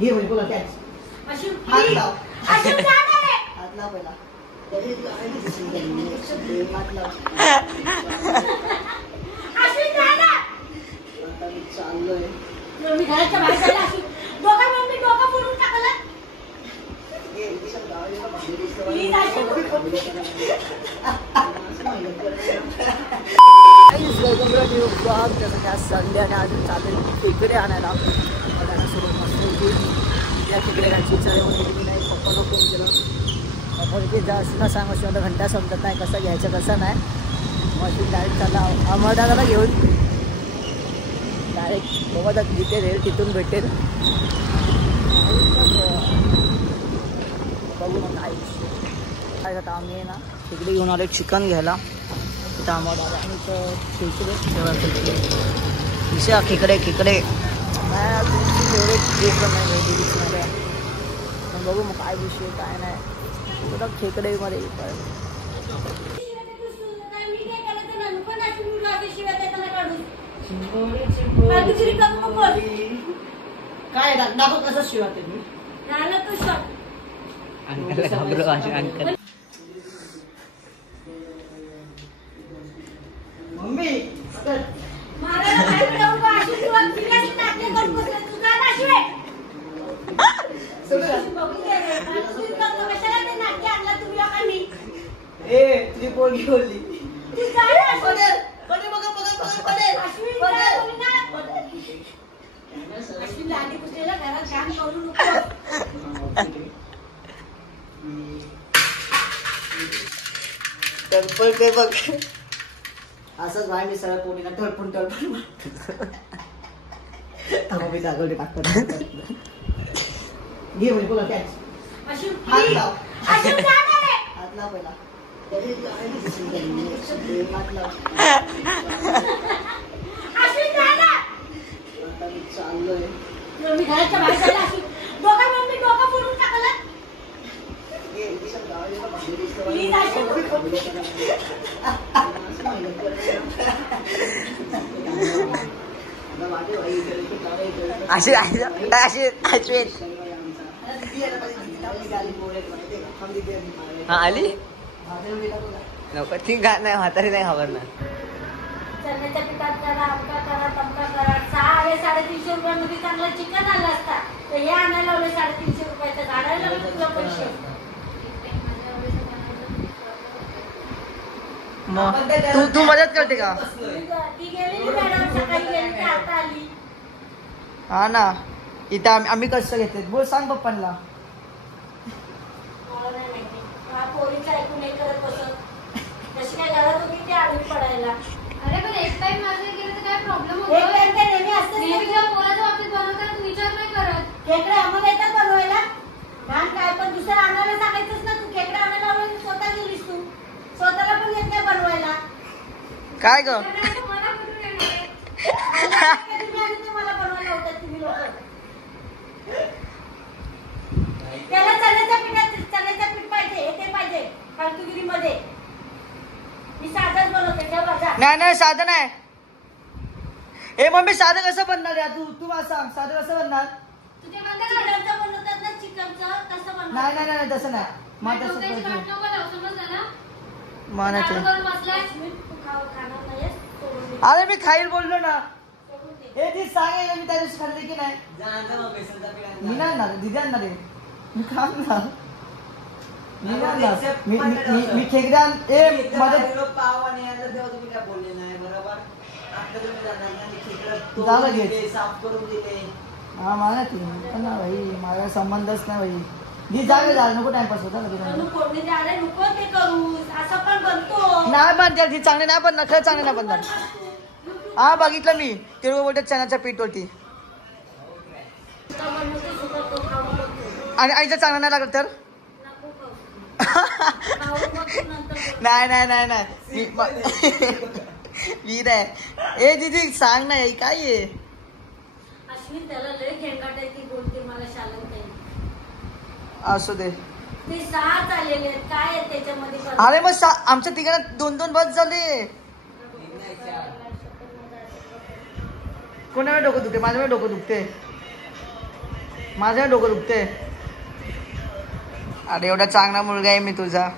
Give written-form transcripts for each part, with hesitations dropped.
घे म्हणजे बोला कॅच. हात लाव. हात लाव पहिला. हात लाव. आता मी चाललोय. मी घराच्या बाहेर जायला अशी डोका फोडून टाकला. संडे आणि अजून चालेल खेकडे आणायला सोबत मस्त होती. त्या खेकड्याची इच्छा येऊन नाही. पप्पाला फोन केलं. पप्पा तिथे जास्त ना सांग मशीन घंटा समजत नाही कसं घ्यायचं कसं नाही. मशीन डायरेक्ट त्याला अमरदादाला घेऊन डायरेक्ट बघा जिथे रेल तिथून भेटेल. बघू मग काय काय आता आम्ही ना तिकडे घेऊन आलो चिकन घ्यायला. त्यामुळे आणि खेकडे खेकडे खेकडे फेवरेट डिश बनवायची पण बघू मग काय विषय काय नाही तुला खेकडेमध्ये काय दाखव कसं शिवाय मी मम्मी तुझी पोरगी बोलली टळपळ बघ असंच भाई मी सरळ पोरीला टळपून मी दाखवले टाकतो. घे म्हणजे बोला कॅच. हात लाव. हात लाव पहिला. हात लाव. आता मी चाललोय. मी घराच्या बाहेर जायला अशी डोका फोडून टाकला. अशी आली नको ती गात नाही म्हातारी नाही खबर ना. चण्याच्या पिठात करा आमका करा तमका करा. 350 रुपयामध्ये चांगला चिकन आला असता तर हे आणायला लावले 350 रुपयाचं झाडायला तुला पैसे. तू मदत करते का? ती गेली मॅडम सकाळी गेली आता आली. हा ना इथं आम्ही कसं घेतले बोल सांग पप्पांना. मला नाही माहिती पोरीचं ऐकून नाही करत बसत. जशी काय घरात होती ती आडवी पडायला. अरे पण एक टाइम माझं केलं तर काय प्रॉब्लेम होतो? एक टाइम काय नेहमी असतं. पोराच्या बाबतीत बनवताना तू विचार नाही करत. खेकडे आम्हाला येतात बनवायला घाण काय पण दुसरं आणायला सांगायचंच ना. तू खेकडे आणायला लावलं स्वतः गेलीस तू. स्वतःला पण येत नाही बनवायला. काय ग मला कुठून येणार? मला बनवायला होतात तुम्ही लोक. त्याला चण्याचं पीठ पाहिजे ते पाहिजे फालतूगिरीमध्ये. मी साधंच बनवते ठेवा. नाही साधं नाही. ए मम्मी साधं कसं बनणार आहे तू मला सांग साधं कसं बनणार? चिकनचं बनवतात ना चिकनचं तसं बनवतात. नाही तसं नाही मग तसं अरे मी खाईल बोललो ना. हे ती सांगायला मी त्या दिवशी खाल्ले की नाही. मी नाही आणणार दिदी आणणार आहे. मी खाम ना मी खेकडा पाव आणि तुम्ही काय बोलले नाही बरोबर. साफ करून दिले. हा मला ती भाई माझा संबंधच नाही भाई. जी जागे झालं नको टाइमपास होता नाही बनते ती चांगली नाही बनणार खरं चांगली नाही बनणार. हा बघितलं मी तिळगुळ बोलतात चण्याच्या पीठवरती. आणि आईचं चांगलं नाही लागत तर नाही वीर आहे. ए दीदी सांग ना काय आहे. अश्विन त्याला लय खेळकाटायची बोलते मला शालन ताई. असू दे ते 6 आलेले आहेत काय आहे त्याच्यामध्ये. अरे मग आमच्या तिघांना 2-2 बस झाले. कोणा डोकं दुखते माझ्या डोकं दुखते. माझं डोकं दुखते. अरे एवढा चांगला मुलगा आहे मी तुझा.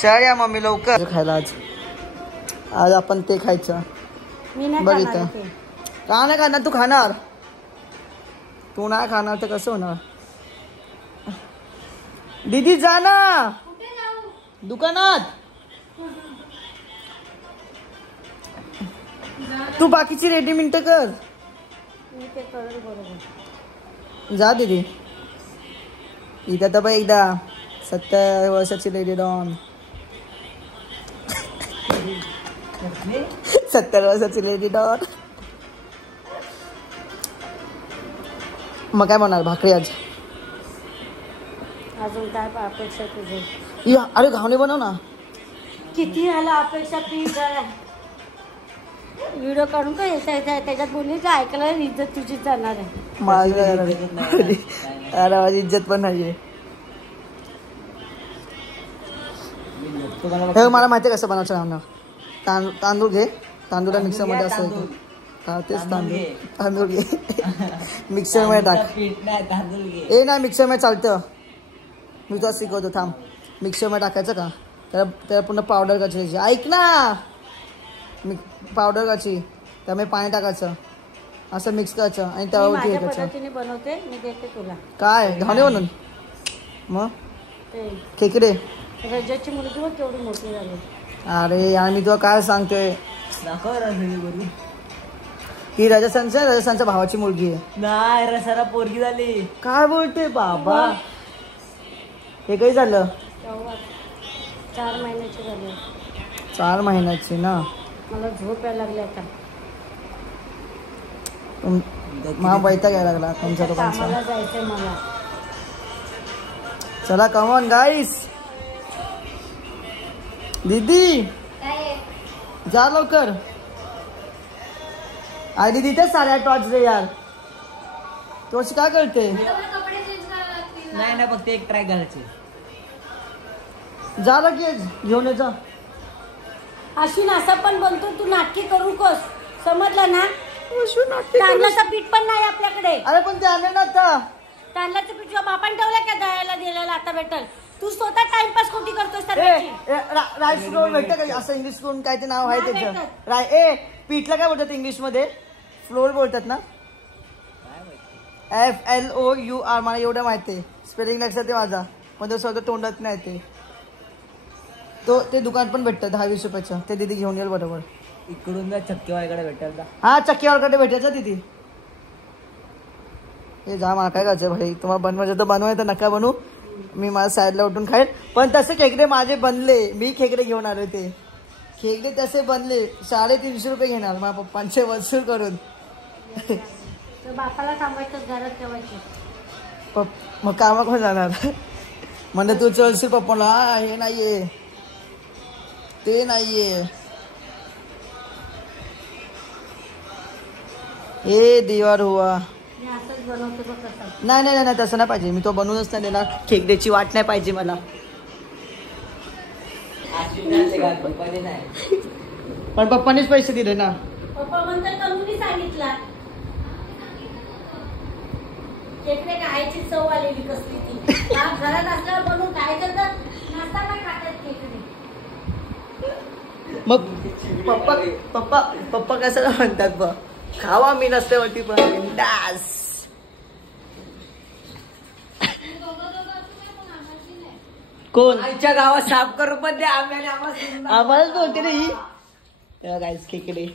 चल या मम्मी लवकर खायला. आज आपण ते खायचं. मी नाही बघ खाणार इथं. ते. का नाही खाणार? तू खाणार. तू नाही खाणार तर कसं होणार? दीदी जा ना कुठे जाऊ? दुकानात. तू बाकीची रेडी मिनटं कर. मी ते करेल बरोबर. जा दीदी. इथं तर बघ एकदा 70 वर्षाची लेडी डॉन. 70 वर्षाची लेडी डॉन. मग काय म्हणणार? भाकरी आज. अजून काय अपेक्षा तुझी? अरे घावणे बनव ना. किती आला अपेक्षा प्लीज. व्हिडिओ काढून का येता त्याच्यात बोलली का ऐकायला इज्जत तुझी जाणार आहे. माझं अरे माझी इज्जत पण नाहीये. हे मला माहिती आहे कसं बनवायचं ना. तांदूळ घे. तांदूळ मिक्सरमध्ये असं तेच तांदूळ घे. मिक्सरमध्ये टाक. ए नाही मिक्सरमध्ये चालतं. मी तुला शिकवतो थांब. मिक्सरमध्ये टाकायचं का त्याला पूर्ण पावडर करायची. ऐक ना. पावडर करायची त्यामुळे पाणी टाकायचं असं मिक्स करायचं आणि त्यावरती हे करायचं. पद्धतीने बनवते मी देते तुला. काय घावणे बनवून मग ते खेकडे. रजाची मुलगी बघ केवढी मोठी झाली. अरे यार मी तुला काय सांगतोय ही राजस्थानच्या भावाची मुलगी आहे. नाही रसाला पोरगी झाली. काय बोलते बाबा? हे काही झालं? 4 महिन्याची झाली. 4 महिन्याची ना. मला झोप यायला लागली आता. मला वैताग यायला लागला तुमच्या कामाला लोकांचा. जायचंय मला. चला कम ऑन गाईस. दीदी जा लवकर. आई दीदी तेच साड्या टॉर्च रे यार. तू अशी काय करते? कपडे चेंज करायला लागतील. नाही ना फक्त एक ट्रॅक घालायचे. जा लगेच घेऊन ये जा. अश्विन असं पण बनतो तू नाटकी करू कस समजलं ना. तांदळाचं पीठ पण नाही आपल्याकडे. अरे पण ते आणलं ना आता. तांदळाचं पीठ तुझ्या बापान ठेवलं का दळायला दिलेलं आता भेटल. तू स्वतः टाइमपास कुठे करतोस राईस फ्लोअर भेटतं का? असं इंग्लिश करून काय ते नाव आहे त्याचं. पीठला काय बोलतात इंग्लिश मध्ये? फ्लोअर बोलतात ना. FLOUR. मला एवढं माहिती आहे. स्पेलिंग लक्षात आहे माझा पण तो स्वतः तोंडात नाही ते. ते दुकान पण भेटतं 10-20 रुपयाचं. ते दीदी घेऊन येईल बरोबर. इकडून चक्कीवाल्याकडे भेटेल का? हा चक्कीवाल्याकडे भेटायचं दीदी. हे जा मला काय करायचं भाई. तुम्हाला बनवायचं तर बनवायचं तर नका बनवू. मी माझ्या साईडला उठून खाईल. पण तसे खेकडे माझे बनले. मी खेकडे घेऊन आले ते. खेकडे तसे बनले 350 रुपये घेणार माझ्या पप्पांचे वसूल करून. बापाला थांबायचं घरात ठेवायचं. मग कामा कोण जाणार? म्हणजे तू चलशील पप्पाला. हे नाहीये ते नाहीये. हे दिवार हुआ. मी असंच बनवते बघ कसं. नाही नाही नाही तसं नाही पाहिजे. मी तो बनवूनच नाही देणार. खेकड्याची वाट नाही पाहिजे मला. पण पप्पानेच पैसे दिले ना. पप्पा म्हणतात कमून सांगितला. खेकडे खायची चव आलेली कसली ती. घरात असल्यावर बनवून खायचं तर नसताना खातात खेकडे. मग पप्पा कसं म्हणतात बघ. खावा मी नसल्यावरती पण डास. कोण आमच्या गावात साफ करून पण द्या. आम्हालाच बोलते ना ही. गाईस खेकडे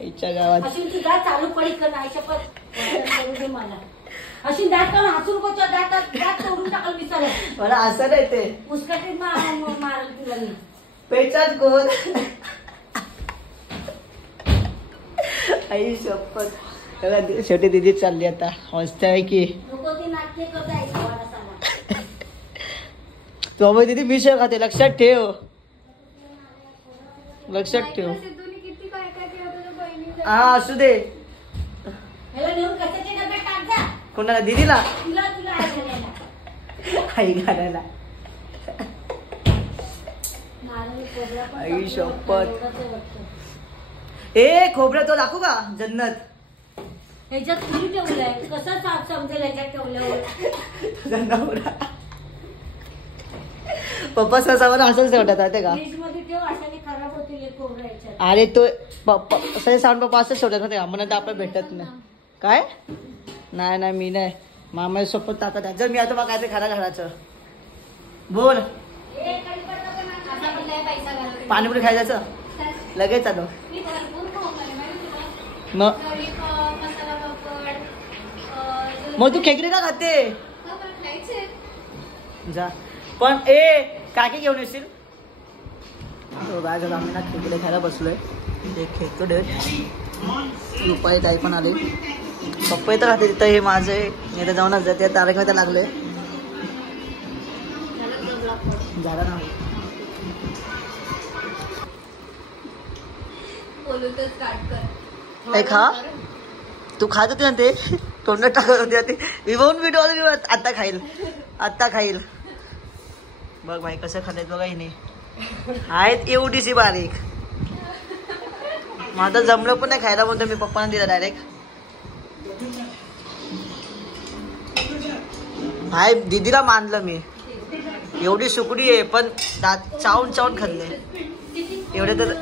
आईच्या गावात. अशी ती दात चालू पडी कर आईच्या पण मला. अशी दात काढून हसू नको. दात तोडून टाकल मी चालेल. मला असं नाही ते मुस्कटीत मारल तुला मी. पेचाच कोण. आई शपथ. शेवटी दिदी चालली आता. मस्त आहे की. नको ती नाट्य करता आईच्या वाला साला. तो दीदी मी शेव खाते. लक्षात ठेव. लक्षात ठेव. सिद्धूने किती काय काय केलं तुझ्या बहिणीचं. हा असू दे. ह्याला नेऊन कशाच्या डब्यात टाक जा. कोणाला? दीदीला. तुला आई घालायला. आई घालायला. नारळी खोबरा पण आई टाकून शपथ. एवढंच आहे वाटतं. ए खोबरं तो दाखवू का? जन्नत. ह्याच्यात कुणी ठेवलंय कसं साफ समजेल ह्याच्यात ठेवल्यावर नवरा पप्पा सहसा असंच ठेवतात माहिती का. फ्रीज मध्ये ठेव अशाने खराब होतील हे कोबरा ह्याच्यात. अरे तो पप्पा साऊंड पप्पा असंच ठेवतात माहिती का. म्हणून तर आपण भेटत नाही. काय नाही मी नाही. मामा सोबत ताकद आहे. जर मी आता मग काय ते खरा घराचं बोल. पाणीपुरी खायचं लगेच आलो मग तू खेकडी का खाते जा. पण काकी घेऊन येशील. काय झालं आम्ही ना खेकडे खायला बसलोय. ते खेकडे रुपाई ताई पण आले. पप्पा तर खाते तिथं. हे माझे इथं जाऊनच जाते. तारक मेहता लागले झाला ना. खा तू खात होती ना ते तोंडात टाकत होती ते विवून व्हिडिओ आता खाईल बघ भाई कसं खाल्लेत बघा हिने. आहेत एवढीशी बारीक. माझं जमलं पण नाही खायला म्हणतो मी पप्पाने दिला डायरेक्ट. भाई दीदीला मानलं मी. एवढी सुकडी आहे पण चावून खाल्ले एवढे तर